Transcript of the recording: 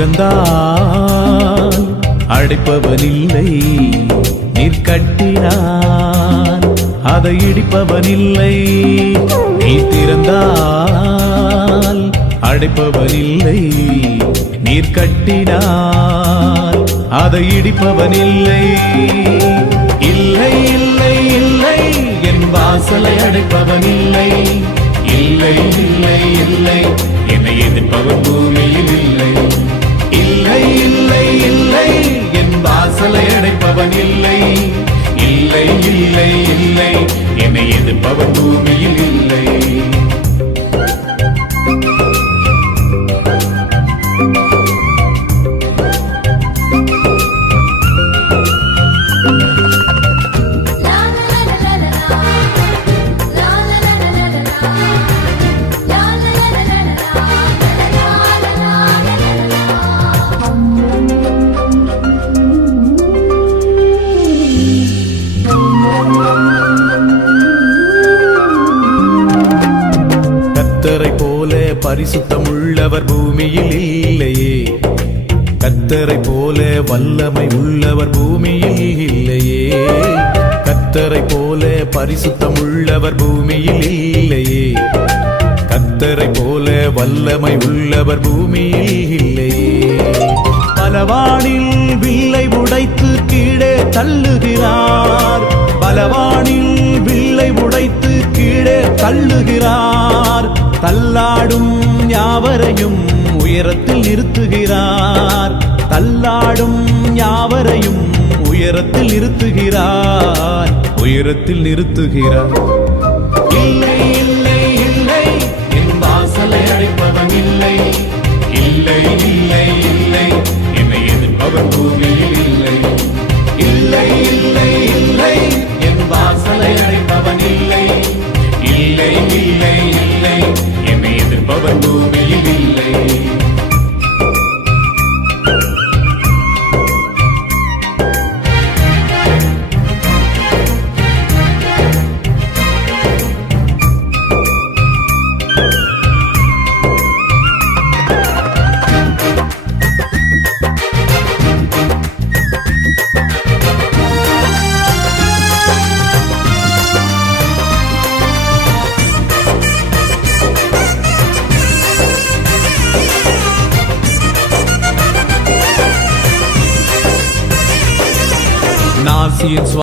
திறந்தால் அடைப்பவனில்லை, நீர் கட்டினான் அதை இடிப்பவனில்லை. நீ திறந்தால் அடைப்பவனில்லை, நீர் கட்டினான் அதை இடிப்பவனில்லை. இல்லை இல்லை இல்லை என் வாசலை அடைப்பவனில்லை. இல்லை இல்லை இல்லை என்னை எதிர்ப்பவன் பூமியில் இல்லை. இல்லை இல்லை இல்லை என் வாசலை அடைப்பவன் இல்லை. இல்லை இல்லை இல்லை என்னை எதிர்ப்பவன் பூமியில் இல்லை. கர்த்தரை போல பரிசுத்தமுள்ளவர் பூமியில் இல்லையே. கர்த்தரை போல வல்லமை உள்ளவர் பூமியில் இல்லையே. கர்த்தரை போல பரிசுத்தமுள்ளவர் பூமியில் இல்லையே. கர்த்தரை போல வல்லமை உள்ளவர் பூமியில் இல்லையே. பலவானில் வில்லை உடைத்து கீழே தள்ளுகிறார். பலவானில் வில்லை உடைத்து கீழே தள்ளுகிறார். தள்ளாடும் யாவரையும் உயரத்தில் நிறுத்துகிறார். தள்ளாடும் யாவரையும் உயரத்தில் நிறுத்துகிறார். உயரத்தில் நிறுத்துகிறார். இல்லை இல்லை இல்லை என் வாசலை அடைப்பவன் இல்லை. இல்லை இல்லை இல்லை என்னை எதிர்ப்பவன் பூமியில் இல்லை. இல்லை இல்லை இல்லை என் வாசலை அடைப்பவன் இல்லை. இல்லை இல்லை இல்லை என்னை எதிர்ப்பவன் பூமியில் இல்லை. நாசியின்